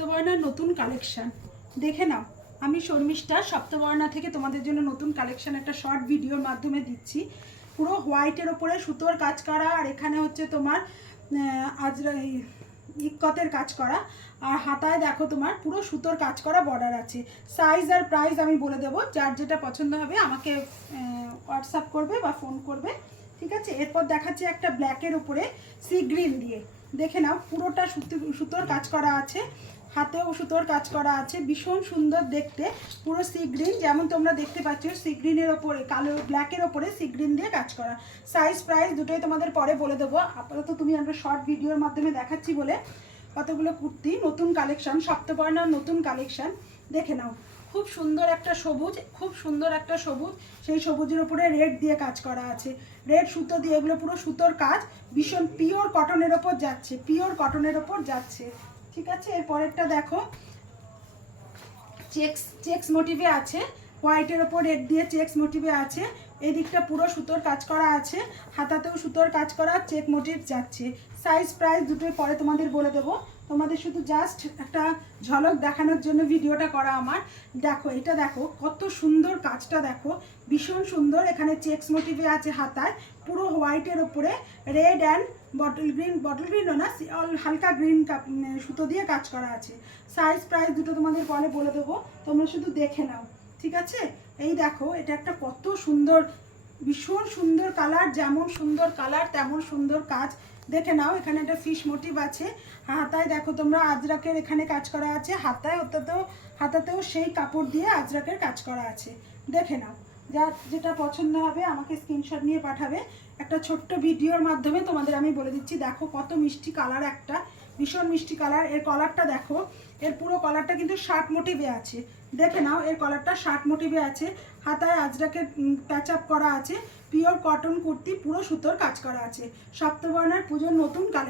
সপ্তবর্ণার নতুন কালেকশন দেখে নাও। আমি শর্মিষ্ঠা শপ্তবর্ণা থেকে তোমাদের জন্য নতুন কালেকশন একটা শর্ট ভিডিওর মাধ্যমে দিচ্ছি। পুরো হোয়াইটের ওপরে সুতোর কাজ করা, আর এখানে হচ্ছে তোমার আজরা ইক্কতের কাজ করা, আর হাতায় দেখো তোমার পুরো সুতোর কাজ করা বর্ডার আছে। সাইজ আর প্রাইস আমি বলে দেবো, যার যেটা পছন্দ হবে আমাকে হোয়াটসঅ্যাপ করবে বা ফোন করবে, ঠিক আছে। এরপর দেখাচ্ছি একটা ব্ল্যাকের উপরে সি গ্রিন দিয়ে, দেখে নাও পুরোটা সুতোর কাজ করা আছে, হাতেও সুতোর কাজ করা আছে, ভীষণ সুন্দর দেখতে। পুরো সি গ্রিন যেমন তোমরা দেখতে পাচ্ছ, সি গ্রিনের ওপরে কালো ব্ল্যাকের ওপরে সি গ্রিন দিয়ে কাজ করা। সাইজ প্রাইস দুটোই তোমাদের পরে বলে দেবো, আপাতত তুমি আমরা শর্ট ভিডিওর মাধ্যমে দেখাচ্ছি বলে। কতগুলো কুর্তি নতুন কালেকশন, সপ্তবর্ণার নতুন কালেকশন দেখে নাও। খুব সুন্দর একটা সবুজ, খুব সুন্দর একটা সবুজ, সেই সবুজের উপরে রেড দিয়ে কাজ করা আছে, রেড সুতো দিয়ে, এগুলো পুরো সুতোর কাজ, ভীষণ পিওর কটনের ওপর যাচ্ছে, পিওর কটনের ওপর যাচ্ছে, ঠিক আছে। এরপরেরটা দেখো, চেক্স মোটিভে আছে, হোয়াইটের ওপর রেড দিয়ে চেক্স মোটিভে আছে, এই দিকটা পুরো সুতোর কাজ করা আছে, হাতাতেও সুতোর কাজ করা, চেক মোটিভ যাচ্ছে। সাইজ প্রাইস দুটোই পরে তোমাদের বলে দেবো, তোমাদের শুধু জাস্ট একটা ঝলক দেখানোর জন্য ভিডিওটা করা আমার। দেখো এটা দেখো কত সুন্দর কাজটা দেখো, ভীষণ সুন্দর। এখানে চেক্স মোটিভে আছে হাতায়, পুরো হোয়াইটের ওপরে রেড অ্যান্ড বটল গ্রিনও না, হালকা গ্রিন সুতো দিয়ে কাজ করা আছে। সাইজ প্রাইস দুটো তোমাদের পরে বলে দেবো, তোমরা শুধু দেখে নাও, ঠিক আছে। এই দেখো এটা একটা কত সুন্দর, ভীষণ সুন্দর কালার, যেমন সুন্দর কালার তেমন সুন্দর কাজ, দেখে নাও। এখানে একটা ফিশ মোটিভ আছে, হাতায় দেখো তোমরা আজরাকের এখানে কাজ করা আছে, হাতাতেও সেই কাপড় দিয়ে আজরাকের কাজ করা আছে, দেখে নাও। যার যেটা পছন্দ হবে আমাকে স্ক্রিনশট নিয়ে পাঠাবে। একটা ছোট্ট ভিডিওর মাধ্যমে তোমাদের আমি বলে দিচ্ছি, দেখো কত মিষ্টি কালার, একটা ভীষণ মিষ্টি কালার। এর কলারটা দেখো, এর পুরো কলারটা কিন্তু শার্ট মোটিভে আছে, দেখে নাও। এর কলারটা শার্ট মোটিভে আছে, হাতায় আজরাকের প্যাচ আপ করা আছে, পিওর কটন কুর্তি, পুরো সুতোর কাজ করা আছে। সপ্তবর্ণার পুজোর নতুন কালেকশন।